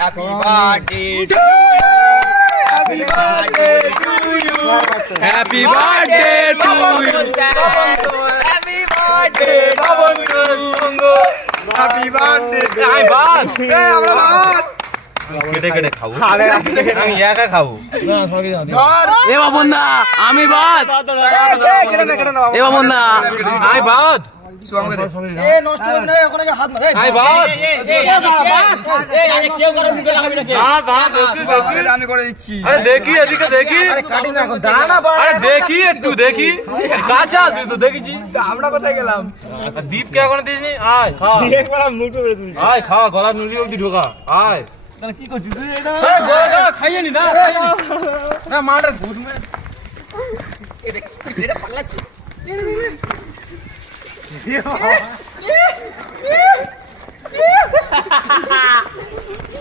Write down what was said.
Happy birthday to you. Happy birthday to you. Happy birthday to you. Happy birthday Babangu. Happy birthday. I বাদ এই আমরা বাদ। কেটে কেটে খাবো আরে আমি একা খাবো ধর। এ বাবন দা আমি বাদ কেটে না। এ বাবন দা আই বাদ সুয়ামকে দে। আই বাদ আমি করে দিচ্ছি। আরে দেখি এদিকে দেখি আরে দেখি একটু দেখি কাছে আসবি তো দেখিছি আমরা কোথায় গেলাম? দীপকে এখন দিসনি আয় খা একবার মুটো করে দিচ্ছি। আয় খা গলা নুলি অবধি ঢোকা আয় কি করছিস তুই এটা? খাইয়ে নি না না মাটার ভূত মে এটা পাগলাচ্ছি।